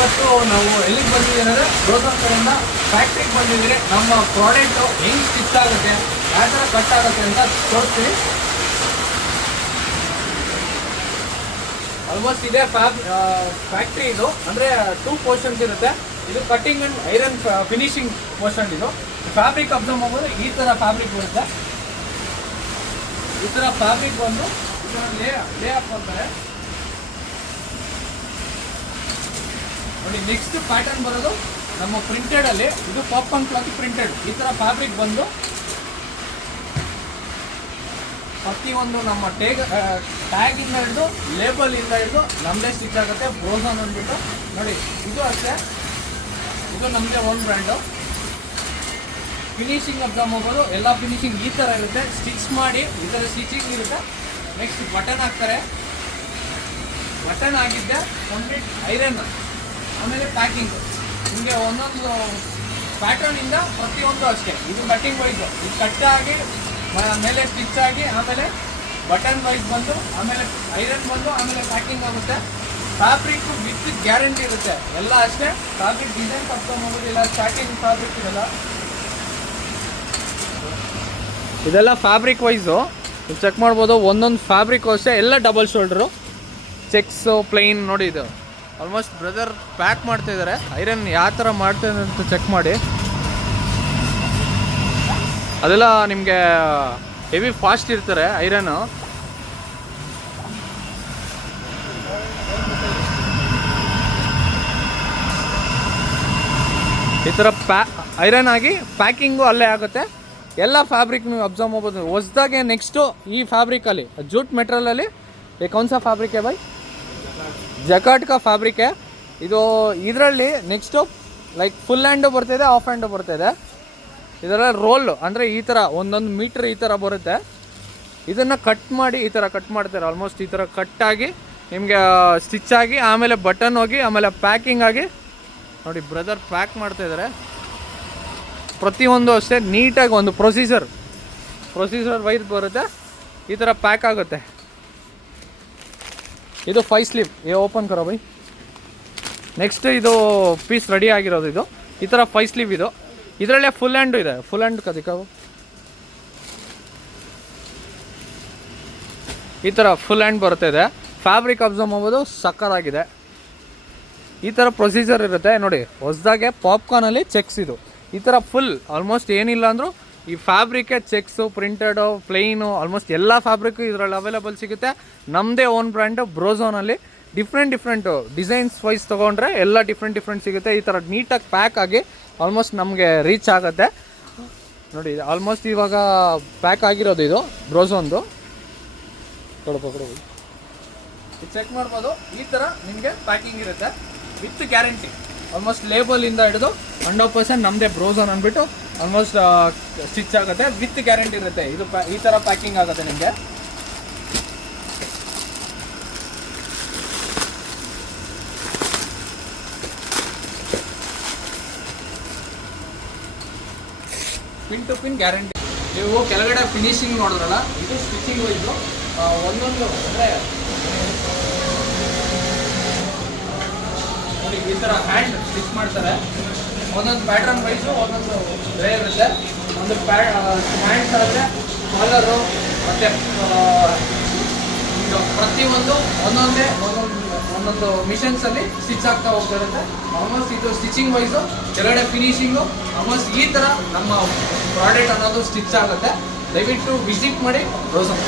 ಇವತ್ತು ನಾವು ಎಲ್ಲಿಗೆ ಬಂದಿದ್ದೀವಿ ಅಂದರೆ ಬ್ರೋಸನ್ ಕಡೆಯಿಂದ ಫ್ಯಾಕ್ಟ್ರಿಗೆ ಬಂದಿದ್ದೀರಿ. ನಮ್ಮ ಪ್ರಾಡಕ್ಟು ಹೆಂಗೆ ಸ್ಟಿಚ್ ಆಗುತ್ತೆ, ಯಾವ ಥರ ಕಟ್ ಆಗುತ್ತೆ ಅಂತ ತೋರಿಸ್ತೀವಿ. ಆಲ್ಮೋಸ್ಟ್ ಇದೇ ಫ್ಯಾಕ್ಟ್ರಿ ಇದು. ಅಂದರೆ 2 ಪೋರ್ಷನ್ಸ್ ಇರುತ್ತೆ. ಇದು cutting and iron finishing portion. ಇದು ಫ್ಯಾಬ್ರಿಕ್ ಅಬ್ಸರ್ವ್ ಮಾಡ್ಬೋದು. ಈ ಥರ ಫ್ಯಾಬ್ರಿಕ್ ಬರುತ್ತೆ. ಈ ಥರ ಫ್ಯಾಬ್ರಿಕ್ ಬಂದು ಲೇ ಆಫ್ ಮಾಡ್ತಾರೆ ನೋಡಿ. ನೆಕ್ಸ್ಟ್ ಪ್ಯಾಟರ್ನ್ ಬರೋದು ನಮ್ಮ ಪ್ರಿಂಟೆಡಲ್ಲಿ. ಇದು ಪಾಪ್ಕಾರ್ನ್ ಕ್ಲಾತ್ ಪ್ರಿಂಟೆಡ್. ಈ ಥರ ಫ್ಯಾಬ್ರಿಕ್ ಬಂದು ಪ್ರತಿಯೊಂದು ನಮ್ಮ ಟ್ಯಾಗಿಂದ ಹಿಡಿದು ಲೇಬಲಿಂದ ಹಿಡಿದು ನಮ್ಮದೇ ಸ್ಟಿಚ್ ಆಗುತ್ತೆ. ಬ್ರೋಸನ್ ಅಂದ್ಬಿಟ್ಟು ನೋಡಿ. ಇದು ಅಷ್ಟೇ, ಇದು ನಮ್ಮದೇ ಓನ್ ಬ್ರ್ಯಾಂಡು. ಫಿನಿಶಿಂಗ್ ಅಬ್ಸರ್ವ್ ಮಾಡ್ಬೋದು. ಎಲ್ಲ ಫಿನಿಶಿಂಗ್ ಈ ಥರ ಇರುತ್ತೆ. ಸ್ಟಿಚ್ ಮಾಡಿ ಈ ಥರ ಸ್ಟಿಚಿಂಗ್ ಇರುತ್ತೆ. ನೆಕ್ಸ್ಟ್ ಬಟನ್ ಹಾಕ್ತಾರೆ. ಬಟನ್ ಆಗಿದ್ದೆ ಕಂಪ್ಲೀಟ್ ಐರನ್, ಆಮೇಲೆ ಪ್ಯಾಕಿಂಗು. ನಿಮಗೆ ಒಂದೊಂದು ಪ್ಯಾಟರ್ನಿಂದ ಪ್ರತಿಯೊಂದು ಅಷ್ಟೇ. ಇದು ಕಟ್ಟಿಂಗ್ ವೈಸು, ಇದು ಕಟ್ಟಾಗಿ ಮೇಲೆ ಸ್ಟಿಚ್ ಆಗಿ ಆಮೇಲೆ ಬಟನ್ ವೈಸ್ ಬಂದು ಆಮೇಲೆ ಐರನ್ ಬಂದು ಆಮೇಲೆ ಪ್ಯಾಕಿಂಗ್ ಆಗುತ್ತೆ. ಫ್ಯಾಬ್ರಿಕ್ ವಿತ್ ಗ್ಯಾರಂಟಿ ಇರುತ್ತೆ. ಎಲ್ಲ ಅಷ್ಟೇ. ಫ್ಯಾಬ್ರಿಕ್ ಡಿಸೈನ್ ಅಬ್ಸರ್ವ್ ಮಾಡೋದಿಲ್ಲ. ಸ್ಟಾರ್ಟಿಂಗ್ ಫ್ಯಾಬ್ರಿಕ್ ಇದೆಲ್ಲ ಫ್ಯಾಬ್ರಿಕ್ ವೈಸು ಚೆಕ್ ಮಾಡ್ಬೋದು. ಒಂದೊಂದು ಫ್ಯಾಬ್ರಿಕ್ ಅಷ್ಟೇ. ಎಲ್ಲ ಡಬಲ್ ಶೋಲ್ಡ್ರು, ಚೆಕ್ಸು, ಪ್ಲೈನ್ ನೋಡಿ. ಇದು ಆಲ್ಮೋಸ್ಟ್ ಬ್ರದರ್ ಪ್ಯಾಕ್ ಮಾಡ್ತಾಯಿದ್ದಾರೆ. ಐರನ್ ಯಾವ ಥರ ಮಾಡ್ತಾಯಿದ್ದಾರೆ ಅಂತ ಚೆಕ್ ಮಾಡಿ. ಅದೆಲ್ಲ ನಿಮಗೆ ಹೆವಿ ಫಾಸ್ಟ್ ಇರ್ತಾರೆ ಐರನ್ನು. ಈ ಥರ ಐರನ್ ಆಗಿ ಪ್ಯಾಕಿಂಗು ಅಲ್ಲೇ ಆಗುತ್ತೆ. ಎಲ್ಲ ಫ್ಯಾಬ್ರಿಕ್ ನೀವು ಅಬ್ಸರ್ವ್ ಮಾಡ್ಬೋದು. ಹೊಸದಾಗೆ ನೆಕ್ಸ್ಟು ಈ ಫ್ಯಾಬ್ರಿಕಲ್ಲಿ ಜೂಟ್ ಮೆಟೀರಿಯಲಲ್ಲಿ कौन सा फैब्रिक है भाई? जकार्ड का फैब्रिक है ಇದು. ಇದರಲ್ಲಿ ನೆಕ್ಸ್ಟು ಲೈಕ್ ಫುಲ್ ಹ್ಯಾಂಡು ಬರ್ತಾಯಿದೆ, ಆಫ್ ಹ್ಯಾಂಡು ಬರ್ತಾಯಿದೆ. ಇದರಲ್ಲಿ ರೋಲ್ ಅಂದರೆ ಈ ಥರ 1 ಮೀಟ್ರ್ ಈ ಥರ ಬರುತ್ತೆ. ಇದನ್ನು ಕಟ್ ಮಾಡಿ ಈ ಥರ ಕಟ್ ಮಾಡ್ತಾರೆ. ಆಲ್ಮೋಸ್ಟ್ ಈ ಥರ ಕಟ್ಟಾಗಿ ನಿಮಗೆ ಸ್ಟಿಚ್ ಆಗಿ ಆಮೇಲೆ ಬಟನ್ ಹೋಗಿ ಆಮೇಲೆ ಪ್ಯಾಕಿಂಗ್ ಆಗಿ ನೋಡಿ. ಬ್ರದರ್ ಪ್ಯಾಕ್ ಮಾಡ್ತಾಯಿದ್ದಾರೆ. ಪ್ರತಿಯೊಂದು ಅಷ್ಟೇ ನೀಟಾಗಿ ಒಂದು ಪ್ರೊಸೀಜರ್ ವೈಸ್ ಬರುತ್ತೆ. ಈ ಥರ ಪ್ಯಾಕ್ ಆಗುತ್ತೆ. ಇದು 5 ಸ್ಲೀವ್. ಓಪನ್ ಕರೋ ಬೈ. ನೆಕ್ಸ್ಟ್ ಇದು ಪೀಸ್ ರೆಡಿ ಆಗಿರೋದು. ಇದು ಈ ಥರ 5 ಸ್ಲೀವ್. ಇದು ಇದರಲ್ಲೇ ಫುಲ್ ಹ್ಯಾಂಡು ಇದೆ. ಫುಲ್ ಹ್ಯಾಂಡ್ ಕದಿಕಾವು ಈ ಥರ ಫುಲ್ ಹ್ಯಾಂಡ್ ಬರ್ತಾಯಿದೆ. ಫ್ಯಾಬ್ರಿಕ್ ಅಬ್ಸರ್ವ್ ಮಾಡ್ಬೋದು. ಸಕ್ಕತ್ತಾಗಿದೆ. ಈ ಥರ ಪ್ರೊಸೀಜರ್ ಇರುತ್ತೆ ನೋಡಿ. ಹೊಸದಾಗೆ ಪಾಪ್ಕಾರ್ನಲ್ಲಿ ಚೆಕ್ಸ್. ಇದು ಈ ಥರ ಫುಲ್ ಆಲ್ಮೋಸ್ಟ್ ಏನಿಲ್ಲ ಅಂದರೂ ಈ ಫ್ಯಾಬ್ರಿಕ್ಕೆ ಚೆಕ್ಸು, ಪ್ರಿಂಟೆಡು, ಪ್ಲೈನು ಆಲ್ಮೋಸ್ಟ್ ಎಲ್ಲ ಫ್ಯಾಬ್ರಿಕ್ಕು ಇದರಲ್ಲಿ ಅವೈಲೇಬಲ್ ಸಿಗುತ್ತೆ. ನಮ್ಮದೇ ಓನ್ ಬ್ರ್ಯಾಂಡು ಬ್ರೋಸೋನಲ್ಲಿ. ಡಿಫ್ರೆಂಟು ಡಿಸೈನ್ಸ್ ವೈಸ್ ತೊಗೊಂಡ್ರೆ ಎಲ್ಲ ಡಿಫ್ರೆಂಟ್ ಸಿಗುತ್ತೆ. ಈ ಥರ ನೀಟಾಗಿ ಪ್ಯಾಕ್ ಆಗಿ ಆಲ್ಮೋಸ್ಟ್ ನಮಗೆ ರೀಚ್ ಆಗುತ್ತೆ ನೋಡಿ. ಆಲ್ಮೋಸ್ಟ್ ಇವಾಗ ಪ್ಯಾಕ್ ಆಗಿರೋದು ಇದು ಬ್ರೋಸೋನ್ದು. ಕೊಡ್ಬೋದು ಚೆಕ್ ಮಾಡ್ಬೋದು. ಈ ಥರ ನಿಮಗೆ ಪ್ಯಾಕಿಂಗ್ ಇರುತ್ತೆ ವಿತ್ ಗ್ಯಾರಂಟಿ. ಆಲ್ಮೋಸ್ಟ್ ಲೇಬಲಿಂದ ಹಿಡಿದು 100% ನಮ್ಮದೇ ಬ್ರೋಸನ್ ಅಂದ್ಬಿಟ್ಟು ಆಲ್ಮೋಸ್ಟ್ ಸ್ಟಿಚ್ ಆಗುತ್ತೆ. ವಿತ್ ಗ್ಯಾರಂಟಿ ಇರುತ್ತೆ. ಇದು ಈ ಥರ ಪ್ಯಾಕಿಂಗ್ ಆಗುತ್ತೆ ನಿಮಗೆ. Pin to pin guarantee. ನೀವು ಕೆಳಗಡೆ ಫಿನಿಶಿಂಗ್ ನೋಡಿದ್ರಲ್ಲ, ಇದು ಸ್ಟಿಚಿಂಗ್ ವೈಸು. ಒಂದೊಂದು ಅಂದರೆ ನೋಡಿ ಈ ಥರ ಹ್ಯಾಂಡ್ ಸ್ಟಿಚ್ ಮಾಡ್ತಾರೆ. ಒಂದೊಂದು ಪ್ಯಾಟ್ರನ್ ವೈಸು ಒಂದೊಂದು ಬೇರೆ ಇರುತ್ತೆ. ಒಂದು ಹ್ಯಾಂಡ್ಸ್ ಆದರೆ ಕಾಲರು ಮತ್ತು ಪ್ರತಿಯೊಂದು ಒಂದೊಂದು ಮಿಷನ್ಸಲ್ಲಿ ಸ್ಟಿಚ್ ಆಗ್ತಾ ಹೋಗ್ತಾ ಇರುತ್ತೆ. ಆಲ್ಮೋಸ್ಟ್ ಇದು ಸ್ಟಿಚಿಂಗ್ ವೈಸು, ಕೆಳಗಡೆ ಫಿನಿಶಿಂಗು ಆಲ್ಮೋಸ್ಟ್ ಈ ಥರ ನಮ್ಮ ಪ್ರಾಡಕ್ಟ್ ಅನ್ನೋದು ಸ್ಟಿಚ್ ಆಗುತ್ತೆ. ದಯವಿಟ್ಟು ವಿಸಿಟ್ ಮಾಡಿ ಬ್ರೋಸನ್.